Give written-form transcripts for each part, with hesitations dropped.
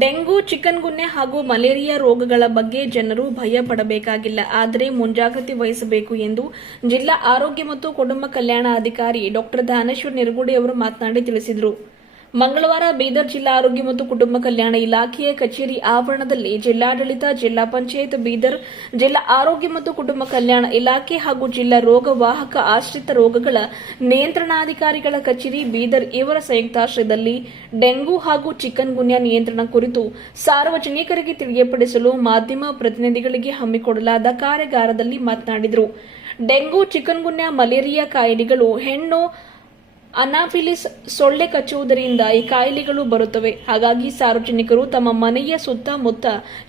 Dengue, chikungunya ಹಾಗೂ malaria ರೋಗಗಳ ಬಗ್ಗೆ ಜನರು ಭಯ ಪಡಬೇಕಾಗಿಲ್ಲ. ಆದರೆ ಮುಂಜಾಗ್ರತೆ ವಹಿಸಬೇಕು ಎಂದು ಜಿಲ್ಲಾ ಆರೋಗ್ಯ ಮತ್ತು ಕುಟುಂಬ ಕಲ್ಯಾಣ ಅಧಿಕಾರಿ ಡಾ ದಾನೇಶ್ವರ್ ನಿರಗುಡಿ ಅವರು ಮಾತನಾಡಿ ತಿಳಿಸಿದರು. ಮಂಗಳವಾರ ಬೀದರ್ ಜಿಲ್ಲಾ ಆರೋಗ್ಯ ಮತ್ತು ಕುಟುಂಬ ಕಲ್ಯಾಣ ಇಲಾಖೆಯ ಕಚೇರಿ ಆವರಣದಲ್ಲಿ ಜಿಲ್ಲಾಡಳಿತ, ಜಿಲ್ಲಾ ಪಂಚಾಯತ್ ಬೀದರ್, ಜಿಲ್ಲಾ ಆರೋಗ್ಯ ಮತ್ತು ಕುಟುಂಬ ಕಲ್ಯಾಣ ಇಲಾಖೆ ಹಾಗೂ ಜಿಲ್ಲಾ ರೋಗವಾಹಕ ಆಶ್ರಿತ ರೋಗಗಳ ನಿಯಂತ್ರಣಾಧಿಕಾರಿಗಳ ಕಚೇರಿ ಬೀದರ್ ಇವರ ಸಂಯುಕ್ತಾಶ್ರಯದಲ್ಲಿ ಡೆಂಗು ಹಾಗೂ ಚಿಕನ್ಗುನ್ಯಾ ನಿಯಂತ್ರಣ ಕುರಿತು ಸಾರ್ವಜನಿಕರಿಗೆ ತಿಳಿಯಪಡಿಸಲು ಮಾಧ್ಯಮ ಪ್ರತಿನಿಧಿಗಳಿಗೆ ಹಮ್ಮಿಕೊಳ್ಳಲಾದ ಕಾರ್ಯಾಗಾರದಲ್ಲಿ ಮಾತನಾಡಿದರು. ಡೆಂಗು, ಚಿಕನ್ಗುನ್ಯಾ, ಮಲೇರಿಯಾ ಕಾಯಿಲೆಗಳು ಹೆಣ್ಣು ಅನಾಫಿಲಿಸ್ ಸೊಳ್ಳೆ ಕಚ್ಚುವುದರಿಂದ ಈ ಕಾಯಿಲೆಗಳು ಬರುತ್ತವೆ. ಹಾಗಾಗಿ ಸಾರ್ವಜನಿಕರು ತಮ್ಮ ಮನೆಯ ಸುತ್ತಮುತ್ತ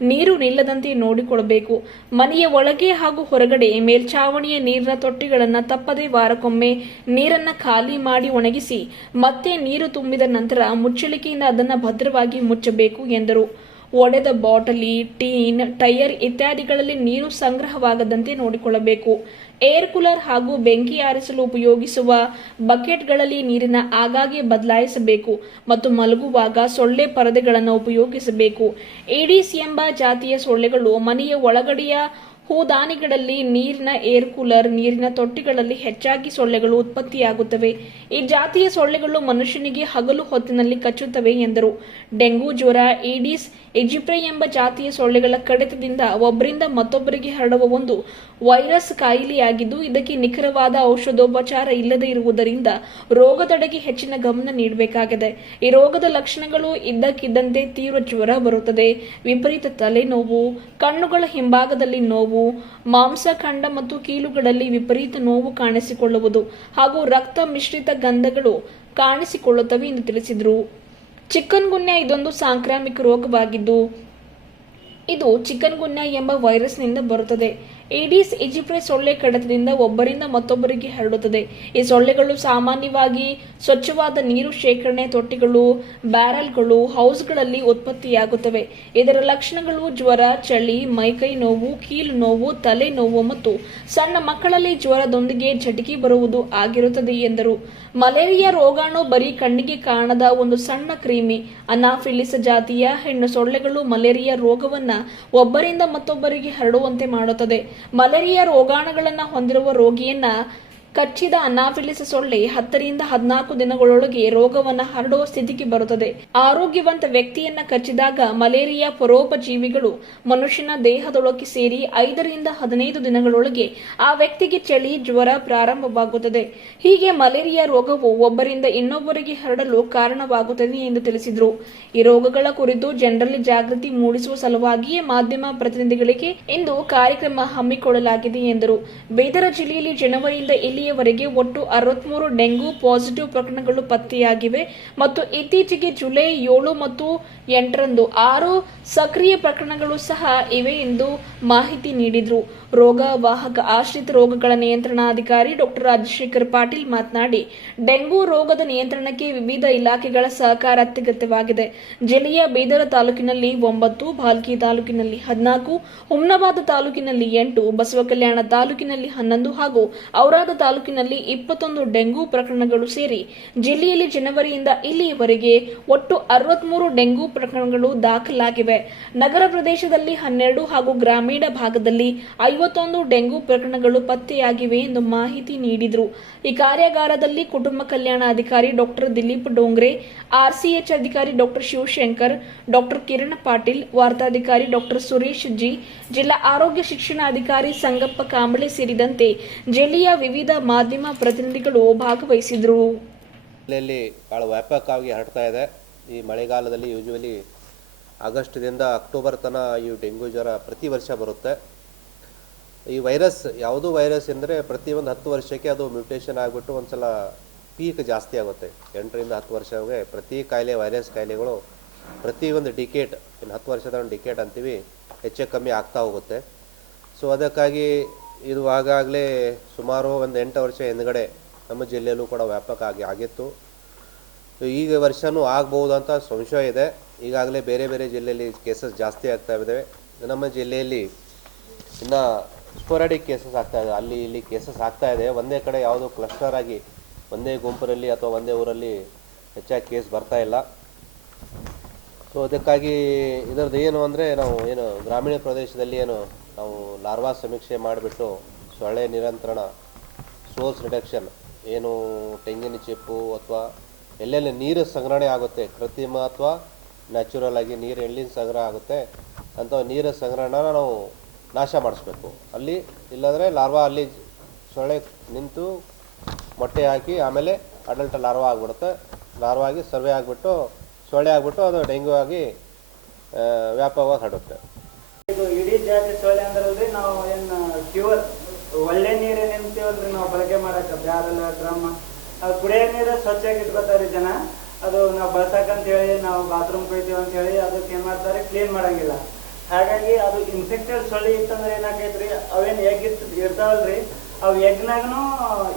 ನೀರು ನಿಲ್ಲದಂತೆ ನೋಡಿಕೊಳ್ಳಬೇಕು. ಮನೆಯ ಒಳಗೆ ಹಾಗೂ ಹೊರಗಡೆ ಮೇಲ್ಛಾವಣಿಯ ನೀರಿನ ತೊಟ್ಟಿಗಳನ್ನು ತಪ್ಪದೇ ವಾರಕ್ಕೊಮ್ಮೆ ನೀರನ್ನು ಖಾಲಿ ಮಾಡಿ ಒಣಗಿಸಿ ಮತ್ತೆ ನೀರು ತುಂಬಿದ ನಂತರ ಮುಚ್ಚಳಿಕೆಯಿಂದ ಅದನ್ನು ಭದ್ರವಾಗಿ ಮುಚ್ಚಬೇಕು ಎಂದರು. ಒಡೆದ ಬಾಟಲಿ, ಟೀನ್, ಟೈರ್ ಇತ್ಯಾದಿಗಳಲ್ಲಿ ನೀರು ಸಂಗ್ರಹವಾಗದಂತೆ ನೋಡಿಕೊಳ್ಳಬೇಕು. ಏರ್ ಕೂಲರ್ ಹಾಗೂ ಬೆಂಕಿ ಆರಿಸಲು ಉಪಯೋಗಿಸುವ ಬಕೆಟ್ಗಳಲ್ಲಿ ನೀರಿನ ಆಗಾಗ್ಗೆ ಬದಲಾಯಿಸಬೇಕು ಮತ್ತು ಮಲಗುವಾಗ ಸೊಳ್ಳೆ ಪರದೆಗಳನ್ನು ಉಪಯೋಗಿಸಬೇಕು. ಈಡಿಸ್ ಎಂಬ ಜಾತಿಯ ಸೊಳ್ಳೆಗಳು ಮನೆಯ ಒಳಗಡೆಯ ಹೂದಾನಿಗಳಲ್ಲಿ, ನೀರಿನ ಏರ್ ಕೂಲರ್, ನೀರಿನ ತೊಟ್ಟಿಗಳಲ್ಲಿ ಹೆಚ್ಚಾಗಿ ಸೊಳ್ಳೆಗಳು ಉತ್ಪತ್ತಿಯಾಗುತ್ತವೆ. ಈ ಜಾತಿಯ ಸೊಳ್ಳೆಗಳು ಮನುಷ್ಯನಿಗೆ ಹಗಲು ಹೊತ್ತಿನಲ್ಲಿ ಕಚ್ಚುತ್ತವೆ ಎಂದರು. ಡೆಂಗು ಜ್ವರ, ಈಡಿಸ್ ಈಜಿಪ್ಟಿ ಎಂಬ ಜಾತಿಯ ಸೊಳ್ಳೆಗಳ ಕಡಿತದಿಂದ ಒಬ್ಬರಿಂದ ಮತ್ತೊಬ್ಬರಿಗೆ ಹರಡುವ ಒಂದು ವೈರಸ್ ಕಾಯಿಲೆಯಾಗಿದ್ದು, ಇದಕ್ಕೆ ನಿಖರವಾದ ಔಷಧೋಪಚಾರ ಇಲ್ಲದೆ ಇರುವುದರಿಂದ ರೋಗ ತಡೆಗೆ ಹೆಚ್ಚಿನ ಗಮನ ನೀಡಬೇಕಾಗಿದೆ. ಈ ರೋಗದ ಲಕ್ಷಣಗಳು ಇದ್ದಕ್ಕಿದ್ದಂತೆ ತೀವ್ರ ಜ್ವರ ಬರುತ್ತದೆ, ವಿಪರೀತ ತಲೆನೋವು, ಕಣ್ಣುಗಳ ಹಿಂಭಾಗದಲ್ಲಿ ನೋವು, ಮಾಂಸಖಂಡ ಮತ್ತು ಕೀಲುಗಳಲ್ಲಿ ವಿಪರೀತ ನೋವು ಕಾಣಿಸಿಕೊಳ್ಳುವುದು ಹಾಗೂ ರಕ್ತ ಮಿಶ್ರಿತ ಗಂಧಗಳು ಕಾಣಿಸಿಕೊಳ್ಳುತ್ತವೆ ಎಂದು ತಿಳಿಸಿದರು. ಚಿಕನ್ಗುನ್ಯಾ ಇದೊಂದು ಸಾಂಕ್ರಾಮಿಕ ರೋಗವಾಗಿದ್ದು, ಇದು ಚಿಕನ್ಗುನ್ಯಾ ಎಂಬ ವೈರಸ್ನಿಂದ ಬರುತ್ತದೆ. ಈಡಿಸ್ ಈಜಿಪ್ಟಿ ಸೊಳ್ಳೆ ಕಡಿತದಿಂದ ಒಬ್ಬರಿಂದ ಮತ್ತೊಬ್ಬರಿಗೆ ಹರಡುತ್ತದೆ. ಈ ಸೊಳ್ಳೆಗಳು ಸಾಮಾನ್ಯವಾಗಿ ಸ್ವಚ್ಛವಾದ ನೀರು ಶೇಖರಣೆ ತೊಟ್ಟಿಗಳು, ಬ್ಯಾರಲ್ಗಳು, ಹೌಸ್ಗಳಲ್ಲಿ ಉತ್ಪತ್ತಿಯಾಗುತ್ತವೆ. ಇದರ ಲಕ್ಷಣಗಳು ಜ್ವರ, ಚಳಿ, ಮೈಕೈ ನೋವು, ಕೀಲು ನೋವು, ತಲೆ ನೋವು ಮತ್ತು ಸಣ್ಣ ಮಕ್ಕಳಲ್ಲಿ ಜ್ವರದೊಂದಿಗೆ ಝಟಕಿ ಬರುವುದು ಆಗಿರುತ್ತದೆ ಎಂದರು. ಮಲೇರಿಯಾ ರೋಗಾಣು ಬರೀ ಕಣ್ಣಿಗೆ ಕಾಣದ ಒಂದು ಸಣ್ಣ ಕ್ರಿಮಿ. ಅನಾಫಿಲಿಸ್ ಜಾತಿಯ ಹೆಣ್ಣು ಸೊಳ್ಳೆಗಳು ಮಲೇರಿಯಾ ರೋಗವನ್ನ ಒಬ್ಬರಿಂದ ಮತ್ತೊಬ್ಬರಿಗೆ ಹರಡುವಂತೆ ಮಾಡುತ್ತದೆ. ಮಲೇರಿಯಾ ರೋಗಾಣುಗಳನ್ನು ಹೊಂದಿರುವ ರೋಗಿಯನ್ನ ಕಚ್ಚಿದ ಅನಾಫಿಲಿಸ್ ಸೊಳ್ಳೆ 10 ರಿಂದ 14 ದಿನಗಳೊಳಗೆ ರೋಗವನ್ನು ಹರಡುವ ಸ್ಥಿತಿಗೆ ಬರುತ್ತದೆ. ಆರೋಗ್ಯವಂತ ವ್ಯಕ್ತಿಯನ್ನ ಕಚ್ಚಿದಾಗ ಮಲೇರಿಯಾ ಪರೋಪಜೀವಿಗಳು ಮನುಷ್ಯನ ದೇಹದೊಳಗೆ ಸೇರಿ 5 ರಿಂದ 15 ದಿನಗಳೊಳಗೆ ಆ ವ್ಯಕ್ತಿಗೆ ಚಳಿ, ಜ್ವರ ಪ್ರಾರಂಭವಾಗುತ್ತದೆ. ಹೀಗೆ ಮಲೇರಿಯಾ ರೋಗವು ಒಬ್ಬರಿಂದ ಇನ್ನೊಬ್ಬರಿಗೆ ಹರಡಲು ಕಾರಣವಾಗುತ್ತದೆ ಎಂದು ತಿಳಿಸಿದರು. ಈ ರೋಗಗಳ ಕುರಿತು ಜನರಲ್ಲಿ ಜಾಗೃತಿ ಮೂಡಿಸುವ ಸಲುವಾಗಿಯೇ ಮಾಧ್ಯಮ ಪ್ರತಿನಿಧಿಗಳಿಗೆ ಇಂದು ಕಾರ್ಯಕ್ರಮ ಹಮ್ಮಿಕೊಳ್ಳಲಾಗಿದೆ ಎಂದರು. ಬೀದರ ಜಿಲ್ಲೆಯಲ್ಲಿ ಜನವರಿಯಿಂದ ಇಲ್ಲಿಯವರೆಗೆ ಒಟ್ಟು 63 ಡೆಂಗು ಪಾಸಿಟಿವ್ ಪ್ರಕರಣಗಳು ಪತ್ತೆಯಾಗಿವೆ ಮತ್ತು ಇತ್ತೀಚೆಗೆ ಜುಲೈ 7 ಮತ್ತು 8ರಂದು 6 ಸಕ್ರಿಯ ಪ್ರಕರಣಗಳು ಸಹ ಇವೆ ಎಂದು ಮಾಹಿತಿ ನೀಡಿದರು. ರೋಗವಾಹಕ ಆಶ್ರಿತ ರೋಗಗಳ ನಿಯಂತ್ರಣಾಧಿಕಾರಿ ಡಾ ರಾಜಶೇಖರ್ ಪಾಟೀಲ್ ಮಾತನಾಡಿ, ಡೆಂಗು ರೋಗದ ನಿಯಂತ್ರಣಕ್ಕೆ ವಿವಿಧ ಇಲಾಖೆಗಳ ಸಹಕಾರ ಅತ್ಯಗತ್ಯವಾಗಿದೆ. ಜಿಲ್ಲೆಯ ಬೀದರ ತಾಲೂಕಿನಲ್ಲಿ 9, ಭಾಲ್ಕಿ ತಾಲೂಕಿನಲ್ಲಿ 14, ಹುಮ್ನಾಬಾದ್ ತಾಲೂಕಿನಲ್ಲಿ 8, ಬಸವಕಲ್ಯಾಣ ತಾಲೂಕಿನಲ್ಲಿ 11 ಹಾಗೂ ಔರಾದ ತಾಲೂಕಿನಲ್ಲಿ 21 ಡೆಂಗು ಪ್ರಕರಣಗಳು ಸೇರಿ ಜಿಲ್ಲೆಯಲ್ಲಿ ಜನವರಿಯಿಂದ ಇಲ್ಲಿಯವರೆಗೆ ಒಟ್ಟು 63 ಡೆಂಗು ಪ್ರಕರಣಗಳು ದಾಖಲಾಗಿವೆ. ನಗರ ಪ್ರದೇಶದಲ್ಲಿ 12 ಹಾಗೂ ಗ್ರಾಮೀಣ ಭಾಗದಲ್ಲಿ 51 ಡೆಂಗು ಪ್ರಕರಣಗಳು ಪತ್ತೆಯಾಗಿವೆ ಎಂದು ಮಾಹಿತಿ ನೀಡಿದರು. ಈ ಕಾರ್ಯಾಗಾರದಲ್ಲಿ ಕುಟುಂಬ ಕಲ್ಯಾಣ ಅಧಿಕಾರಿ ಡಾ ದಿಲೀಪ್ ಡೋಂಗ್ರೆ, ಆರ್ಸಿಎಚ್ ಅಧಿಕಾರಿ ಡಾ ಶಿವಶಂಕರ್, ಡಾ ಕಿರಣ್ ಪಾಟೀಲ್, ವಾರ್ತಾಧಿಕಾರಿ ಡಾ ಸುರೇಶ್ ಜಿ, ಜಿಲ್ಲಾ ಆರೋಗ್ಯ ಶಿಕ್ಷಣಾಧಿಕಾರಿ ಸಂಗಪ್ಪ ಕಾಂಬಳೆ ಸೇರಿದಂತೆ ಜಿಲ್ಲೆಯ ವಿವಿಧ ಮಾಧ್ಯಮ ಪ್ರತಿನಿಧಿಗಳು ಭಾಗವಹಿಸಿದರು. ಜಿಲ್ಲೆಯಲ್ಲಿ ಬಹಳ ವ್ಯಾಪಕವಾಗಿ ಹರಡ್ತಾ ಇದೆ. ಈ ಮಳೆಗಾಲದಲ್ಲಿ ಯೂಶುವಲಿ ಆಗಸ್ಟ್ದಿಂದ ಅಕ್ಟೋಬರ್ ತನಕ ಈ ಡೆಂಗು ಜ್ವರ ಪ್ರತಿ ವರ್ಷ ಬರುತ್ತೆ. ಈ ವೈರಸ್ ಯಾವುದು ವೈರಸ್ ಅಂದರೆ ಪ್ರತಿ ಒಂದು 10 ವರ್ಷಕ್ಕೆ ಅದು ಮ್ಯೂಟೇಷನ್ ಆಗಿಬಿಟ್ಟು ಒಂದ್ಸಲ ಪೀಕ್ ಜಾಸ್ತಿ ಆಗುತ್ತೆ. 8 ರಿಂದ 10 ವರ್ಷಕ್ಕೆ ಪ್ರತಿ ಕಾಯಿಲೆ, ವೈರಸ್ ಕಾಯಿಲೆಗಳು ಪ್ರತಿ ಒಂದು ಡಿಕೇಟ್, ಇನ್ನು 10 ವರ್ಷದ ಒಂದು ಡಿಕೇಟ್ ಅಂತೀವಿ, ಹೆಚ್ಚು ಕಮ್ಮಿ ಆಗ್ತಾ ಹೋಗುತ್ತೆ. ಸೊ ಅದಕ್ಕಾಗಿ ಇದು ಆಗಾಗಲೇ ಸುಮಾರು ಒಂದು 8 ವರ್ಷ ಹಿಂದ್ಗಡೆ ನಮ್ಮ ಜಿಲ್ಲೆಯಲ್ಲೂ ಕೂಡ ವ್ಯಾಪಕ ಆಗಿತ್ತು. ಈಗ ವರ್ಷವೂ ಆಗ್ಬೋದು ಅಂತ ಸಂಶಯ ಇದೆ. ಈಗಾಗಲೇ ಬೇರೆ ಬೇರೆ ಜಿಲ್ಲೆಯಲ್ಲಿ ಕೇಸಸ್ ಜಾಸ್ತಿ ಆಗ್ತಾ ಇದ್ದಾವೆ. ನಮ್ಮ ಜಿಲ್ಲೆಯಲ್ಲಿ ಇನ್ನು ಸ್ಪೊರಾಡಿಕ್ ಕೇಸಸ್ ಆಗ್ತಾ ಇದೆ, ಅಲ್ಲಿ ಇಲ್ಲಿ ಕೇಸಸ್ ಆಗ್ತಾ ಇದೆ. ಒಂದೇ ಕಡೆ ಯಾವುದೋ ಕ್ಲಸ್ಟರ್ ಆಗಿ ಒಂದೇ ಗುಂಪಿನಲ್ಲಿ ಅಥವಾ ಒಂದೇ ಊರಲ್ಲಿ ಹೆಚ್ಚಾಗಿ ಕೇಸ್ ಬರ್ತಾ ಇಲ್ಲ. ಸೊ ಅದಕ್ಕಾಗಿ ಇದರದ್ದು ಏನು ಅಂದರೆ ನಾವು ಏನು ಗ್ರಾಮೀಣ ಪ್ರದೇಶದಲ್ಲಿ ಏನು ನಾವು ಲಾರ್ವಾ ಸಮೀಕ್ಷೆ ಮಾಡಿಬಿಟ್ಟು ಸೊಳ್ಳೆ ನಿಯಂತ್ರಣ, ಸೋರ್ಸ್ ರಿಡಕ್ಷನ್, ಏನು ತೆಂಗಿನ ಚಿಪ್ಪು ಅಥವಾ ಎಲ್ಲೆಲ್ಲಿ ನೀರು ಸಂಗ್ರಹಣೆ ಆಗುತ್ತೆ, ಕೃತ್ರಿಮ ಅಥವಾ ನ್ಯಾಚುರಲ್ ಆಗಿ ನೀರು ಎಲ್ಲಿಂದ ಸಂಗ್ರಹ ಆಗುತ್ತೆ ಅಂತ ನೀರು ಸಂಗ್ರಹಣ ನಾವು ನಾಶ ಮಾಡಿಸ್ಬೇಕು ಅಲ್ಲಿ. ಇಲ್ಲಾಂದರೆ ಲಾರ್ವಾ ಅಲ್ಲಿ ಸೊಳ್ಳೆ ನಿಂತು ಮೊಟ್ಟೆ ಹಾಕಿ ಆಮೇಲೆ ಅಡಲ್ಟ್ ಲಾರ್ವಾ ಆಗಿಬಿಡುತ್ತೆ. ಲಾರ್ವಾ ಆಗಿ ಸರ್ವೆ ಆಗಿಬಿಟ್ಟು ಸೊಳ್ಳೆ ಆಗಿಬಿಟ್ಟು ಅದು ಡೆಂಗ್ಯೂ ಆಗಿ ವ್ಯಾಪಕವಾಗಿ ಹರಡುತ್ತೆ. ಇದು ಇಡೀ ಜಾತಿ ಸೊಳ್ಳೆ ಅಂದ್ರಲ್ರಿ ನಾವು ಏನು ಪ್ಯೂರ್ ಒಳ್ಳೆ ನೀರೇ ನಿಂತೀವಲ್ರಿ ನಾವು ಬಳಕೆ ಮಾಡಕ್ಕೆ ಬ್ಯಾರಲ್ ಡ್ರಮ್ ಅದು ಕುಡಿಯೋ ನೀರು ಸ್ವಚ್ಛಾಗಿ ಇಟ್ಕೋತಾರೆ ಜನ. ಅದು ನಾವು ಬಳಸಕ್ಕಂತ ಹೇಳಿ ನಾವು ಬಾತ್ರೂಮ್ ಕೊಯ್ತೀವಿ ಅಂತ ಹೇಳಿ ಅದಕ್ಕೆ ಏನು ಮಾಡ್ತಾರೆ, ಕ್ಲೀನ್ ಮಾಡಂಗಿಲ್ಲ. ಹಾಗಾಗಿ ಅದು ಇನ್ಫೆಕ್ಟೆಡ್ ಸೊಳ್ಳೆ ಇತ್ತಂದ್ರೆ ಏನಾಕೈತ್ರಿ, ಅವೇನು ಎಗ್ ಇರ್ತಾವಲ್ರಿ, ಅವು ಎಗ್ನಾಗೂ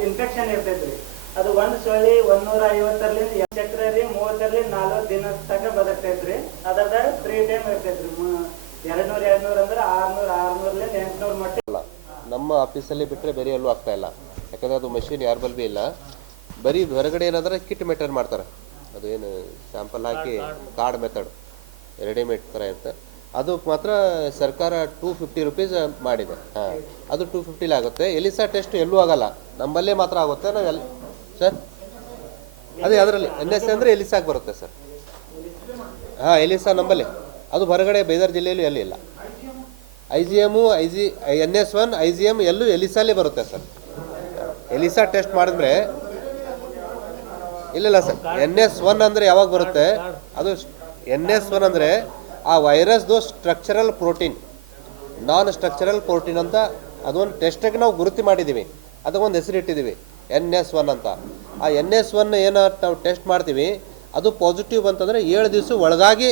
ಇನ್ಫೆಕ್ಷನ್ ಇರ್ತೈತ್ರಿ. ಅದು ಒಂದು ಸೊಳ್ಳೆ 150ರಿಂದ ಚಕ್ರ ರೀ 30ರಿಂದ 40 ದಿನ ತನಕ ಬದುಕ್ತೈತ್ರಿ. ಅದ್ರದಾಗ 3 ಟೈಮ್ ಇರ್ತೈತ್ರಿ. 200 ಅಂದ್ರೆ 600ರಿಂದ 800 ಮಟ್ಟ. ನಮ್ಮ ಆಫೀಸಲ್ಲಿ ಬಿಟ್ಟರೆ ಬೇರೆ ಎಲ್ಲೂ ಆಗ್ತಾ ಇಲ್ಲ. ಯಾಕಂದರೆ ಅದು ಮಷಿನ್ ಯಾರ ಬಲ್ ಭೀ ಇಲ್ಲ. ಬರೀ ಹೊರಗಡೆ ಏನಂದ್ರೆ ಕಿಟ್ ಮೆಥಡ್ ಮಾಡ್ತಾರೆ. ಅದು ಏನು ಸ್ಯಾಂಪಲ್ ಹಾಕಿ ಕಾರ್ಡ್ ಮೆಥಡ್ ರೆಡಿಮೇಡ್ ಥರ ಇರುತ್ತೆ. ಅದು ಮಾತ್ರ ಸರ್ಕಾರ 250 ರುಪೀಸ್ ಮಾಡಿದೆ. ಹಾಂ, ಅದು 250 ಆಗುತ್ತೆ. ಎಲಿಸಾ ಟೆಸ್ಟ್ ಎಲ್ಲೂ ಆಗಲ್ಲ, ನಮ್ಮಲ್ಲೇ ಮಾತ್ರ ಆಗುತ್ತೆ. ನಾವು ಸರ್ ಅದೇ ಅದರಲ್ಲಿ NS ಅಂದರೆ ಎಲಿಸಾಗೆ ಬರುತ್ತೆ ಸರ್. ಹಾಂ, ಎಲಿಸಾ ನಮ್ಮಲ್ಲೇ. ಅದು ಹೊರಗಡೆ ಬೀದರ್ ಜಿಲ್ಲೆಯಲ್ಲೂ ಎಲ್ಲಿ ಇಲ್ಲ. IGM, NS1, IGM ಎಲ್ಲೂ ಎಲಿಸಾಲೇ ಬರುತ್ತೆ ಸರ್. ಎಲಿಸಾ ಟೆಸ್ಟ್ ಮಾಡಿದ್ರೆ ಇಲ್ಲ ಸರ್. NS1 ಅಂದರೆ ಯಾವಾಗ ಬರುತ್ತೆ, ಅದು NS1 ಅಂದರೆ ಆ ವೈರಸ್ದು ಸ್ಟ್ರಕ್ಚರಲ್ ಪ್ರೋಟೀನ್, ನಾನ್ ಸ್ಟ್ರಕ್ಚರಲ್ ಪ್ರೋಟೀನ್ ಅಂತ ಅದೊಂದು ಟೆಸ್ಟಿಗೆ ನಾವು ಗುರುತು ಮಾಡಿದ್ದೀವಿ. ಅದಕ್ಕೊಂದು ಹೆಸರು ಇಟ್ಟಿದ್ದೀವಿ NS1 ಅಂತ. ಆ NS1 ಏನು ನಾವು ಟೆಸ್ಟ್ ಮಾಡ್ತೀವಿ, ಅದು ಪಾಸಿಟಿವ್ ಬಂತಂದರೆ 7 ದಿವಸ ಒಳಗಾಗಿ